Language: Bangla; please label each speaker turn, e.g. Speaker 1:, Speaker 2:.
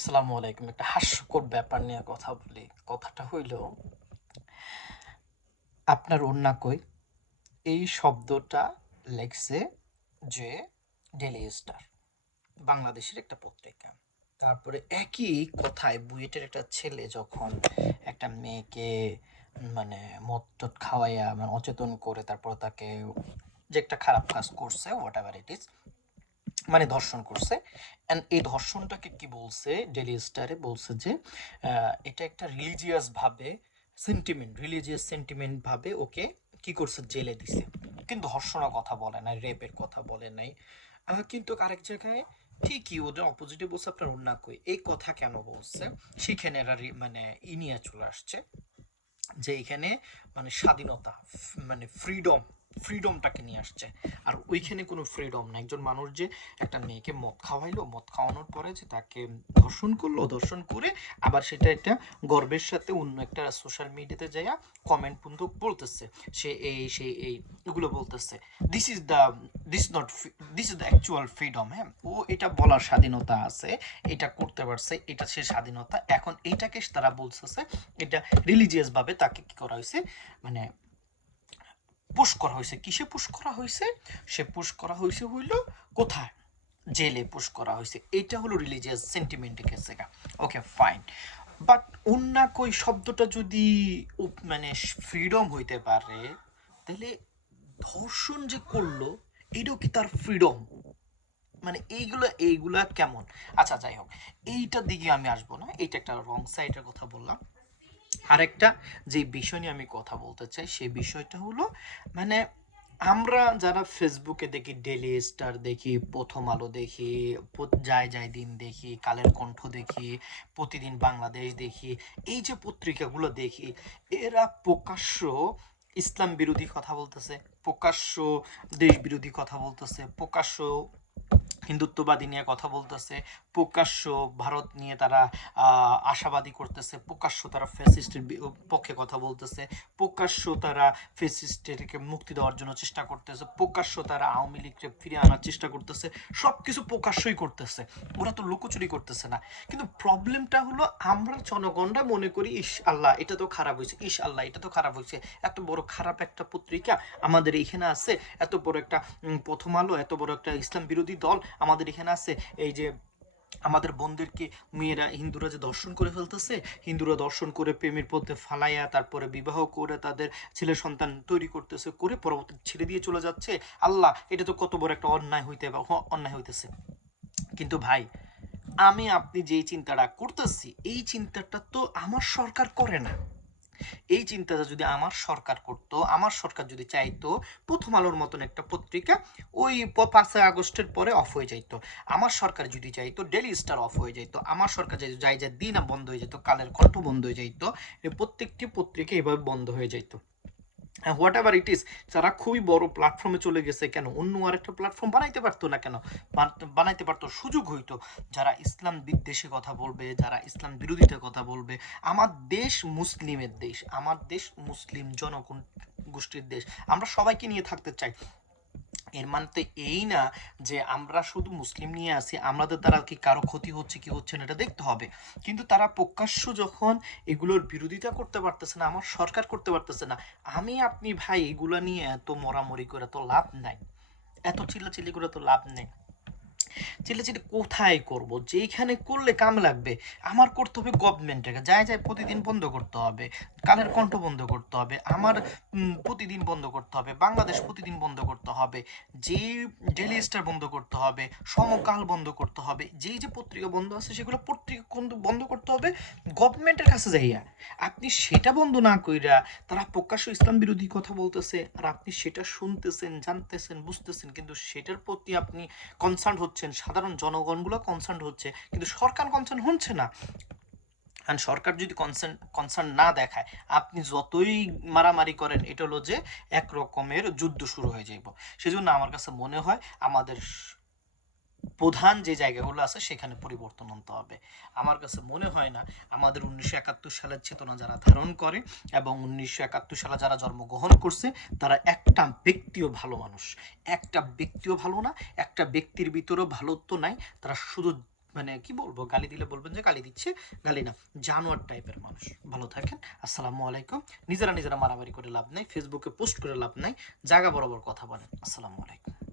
Speaker 1: আসসালামু আলাইকুম। একটা হাস্যকর ব্যাপার নিয়ে কথা বলি। কথাটা হইল, আপনার অন্যা কই? এই শব্দটা লেখছে যে ডেলি স্টার বাংলাদেশের একটা পত্রিকা। তারপরে একই কথায় বুয়েটের একটা ছেলে যখন একটা মেয়েকে মানে মদ টদ খাওয়াইয়া মানে অচেতন করে, তারপর তাকে যে একটা খারাপ কাজ করছে হোয়াট এভার ইট ইজ মানে ধর্ষণ করছে। অ্যান্ড এই ধর্ষণটাকে কি বলছে? ডেলি স্টারে বলছে যে এটা একটা রিলিজিয়াস ভাবে সেন্টিমেন্ট রিলিজিয়াস সেন্টিমেন্ট ভাবে ওকে কি করছে? জেলে দিছে। কিন্তু ধর্ষণের কথা বলে নাই রেপের কথা বলে নাই। কিন্তু আরেক জায়গায় ঠিকই ওদের অপোজিটে বলছে, আপনার অন্য কই? এই কথা কেন বলছে? সেখানে এরা মানে ই নিয়ে চলে আসছে যে এখানে মানে স্বাধীনতা মানে ফ্রিডম ফ্রিডমটাকে নিয়ে আসছে। আর ওইখানে কোনো ফ্রিডম না। একজন মানুষ যে একটা মেয়েকে মদ খাওয়াইলো, মদ খাওয়ানোর পরে যে তাকে ধর্ষণ করল, ধর্ষণ করে আবার সেটা একটা গর্বের সাথে অন্য একটা সোশ্যাল মিডিয়াতে যাইয়া কমেন্ট পর্যন্ত বলতেছে। সে এই সে এই, এগুলো বলতেছে। This is the this not this is the actual freedom হ্যাঁ? ও এটা বলার স্বাধীনতা আছে, এটা করতে পারছে, এটা সে স্বাধীনতা। এখন এইটাকে তারা বলতেছে এটা রিলিজিয়াস ভাবে তাকে কি করা হয়েছে? মানে পুশ করা হয়েছে। কিসে পুশ করা হয়েছে? সে পুশ করা হয়েছে হইল কোথায়? জেলে পুশ করা হয়েছে। এটা হলো রিলিজিয়াস সেন্টিমেন্টে গেছে ওকে ফাইন বাট অন্য কই শব্দটা যদি মানে ফ্রিডম হইতে পারে, তাহলে ধর্ষণ যে করল, এটাও কি তার ফ্রিডম মানে এইগুলো, এইগুলা কেমন? আচ্ছা যাই হোক। এইটার দিকে আমি আসব না। এইটা একটা রং সাইডের কথা বললাম। আরেকটা যে বিষয় নিয়ে আমি কথা বলতে চাই, সেই বিষয়টা হলো মানে আমরা যারা ফেসবুকে দেখি ডেলি স্টার দেখি, প্রথম আলো দেখি যায় যায় দিন দেখি, কালের কণ্ঠ দেখি, প্রতিদিন বাংলাদেশ দেখি, এই যে পত্রিকাগুলো দেখি, এরা প্রকাশ্য ইসলাম বিরোধী কথা বলতেছে, প্রকাশ্য দেশ বিরোধী কথা বলতেছে, প্রকাশ্য হিন্দুত্ববাদী নিয়ে কথা বলতেছে, প্রকাশ্য ভারত নিয়ে তারা আশাবাদী করতেছে, প্রকাশ্য তারা ফ্যাসিস্টের পক্ষে কথা বলতেছে, প্রকাশ্য তারা ফ্যাসিস্টেরকে মুক্তি দেওয়ার জন্য চেষ্টা করতেছে, প্রকাশ্য তারা আওয়ামী লীগকে ফিরে আনার চেষ্টা করতেছে সব কিছু প্রকাশ্যই করতেছে, ওরা তো লুকোচুরি করতেছে না। কিন্তু প্রবলেমটা হলো আমরা জনগণরা মনে করি, ইস আল্লাহ, এটা তো খারাপ হয়েছে, ইস আল্লাহ, এটা তো খারাপ হয়েছে, এত বড় খারাপ একটা পত্রিকা আমাদের এখানে আছে, এত বড় একটা প্রথম আলো, এত বড় একটা ইসলাম বিরোধী দল আমাদের এখানে আছে, এই যে আমাদের বোনদেরকে মেয়েরা হিন্দুরা যে দর্শন করে ফেলতেছে, হিন্দুরা দর্শন করে প্রেমের পথে ফালাইয়া তারপরে বিবাহ করে তাদের ছেলে সন্তান তৈরি করতেছে, করে পরবর্তী ছেড়ে দিয়ে চলে যাচ্ছে। আল্লাহ, এটা তো কত বড় একটা অন্যায় হইতে বা অন্যায় হইতেছে। কিন্তু ভাই, আমি আপনি যেই চিন্তাটা করতেছি, এই চিন্তাটা তো আমার সরকার করে না। এই চিন্তাটা যদি আমার সরকার করত, আমার সরকার যদি চাইতো, প্রথম আলোর মতন একটা পত্রিকা ওই পাঁচ পাঁচই আগস্টের পরে অফ হয়ে যাইতো। আমার সরকার যদি চাইতো ডেলি স্টার অফ হয়ে যাইতো, আমার সরকার যাই যাই যাই দিন বন্ধ হয়ে যেত, কালের কণ্ঠ বন্ধ হয়ে যাইতো প্রত্যেকটি পত্রিকা এভাবে বন্ধ হয়ে যাইতো। হোয়াট এভার ইট ইজ যারা খুবই বড় প্ল্যাটফর্মে চলে গেছে, কেন? অন্য আর একটা প্ল্যাটফর্ম বানাইতে পারতো না কেন? বানাইতে পারতো, সুযোগ হইতো। যারা ইসলাম বিদ্বেষে কথা বলবে, যারা ইসলাম বিরোধিতা কথা বলবে, আমার দেশ মুসলিমের দেশ, আমার দেশ মুসলিম জনগণ গোষ্ঠীর দেশ। আমরা সবাইকে নিয়ে থাকতে চাই। এর মানে তো এই না যে আমরা শুধু মুসলিম নিয়ে আসি আমাদের দ্বারা কি কারও ক্ষতি হচ্ছে, কি হচ্ছে না, এটা দেখতে হবে। কিন্তু তারা প্রকাশ্য যখন এগুলোর বিরোধিতা করতে পারতেছে না, আমার সরকার করতে পারতেছে না, আমি, আপনি ভাই, এগুলো নিয়ে এত মরামরি করে তো লাভ নাই। এত চিল্লাচিল্লি করে তো লাভ নেই। চিল্লাচিল্লি কোথায় করব? যেইখানে করলে কাম লাগবে। আমার করতে হবে গভর্নমেন্টকে যায় যায় প্রতিদিন বন্ধ করতে হবে। কালের কণ্ঠ বন্ধ করতে হবে। আমার প্রতিদিন বন্ধ করতে হবে। বাংলাদেশ প্রতিদিন বন্ধ করতে হবে। যে ডেলি স্টার বন্ধ করতে হবে, সমকাল বন্ধ করতে হবে, যেই যে পত্রিকা বন্ধ আছে সেগুলো পত্রিকা বন্ধ- করতে হবে গভর্নমেন্টের কাছে যাইয়া। আপনি সেটা বন্ধ না কইরা তারা প্রকাশ্য ইসলাম বিরোধী কথা বলতেছে আর আপনি সেটা শুনতেছেন, জানতেছেন, বুঝতেছেন, কিন্তু সেটার প্রতি আপনি কনসার্ন হচ্ছেন, সাধারণ জনগণগুলো কনসার্ন হচ্ছে, কিন্তু সরকার কনসার্ন হচ্ছে না। কারণ সরকার যদি কনসার্ন কনসার্ন না দেখায়, আপনি যতই মারামারি করেন, এটা হলো যে এক রকমের যুদ্ধ শুরু হয়ে যাইব। সেজন্য আমার কাছে মনে হয়, আমাদের প্রধান যে জায়গাগুলো আছে সেখানে পরিবর্তন আনতে হবে। আমার কাছে মনে হয় না আমাদের উনিশশো একাত্তর সালের চেতনা যারা ধারণ করে এবং উনিশশো একাত্তর সালে যারা জন্মগ্রহণ করছে, তারা একটা ব্যক্তিও ভালো মানুষ। একটা ব্যক্তিও ভালো না, একটা ব্যক্তির ভিতরেও ভালোত্ব নাই। তারা শুধু মানে কি বলব, গালি দিলে বলবেন যে গালি দিচ্ছে, গালি না, জানোয়ার টাইপের মানুষ। ভালো থাকেন, আসসালামু আলাইকুম। নিজেরা নিজেরা মারামারি করে লাভ নাই ফেসবুকে পোস্ট করে লাভ নাই জায়গা বরাবর কথা বলেন। আসসালামু আলাইকুম।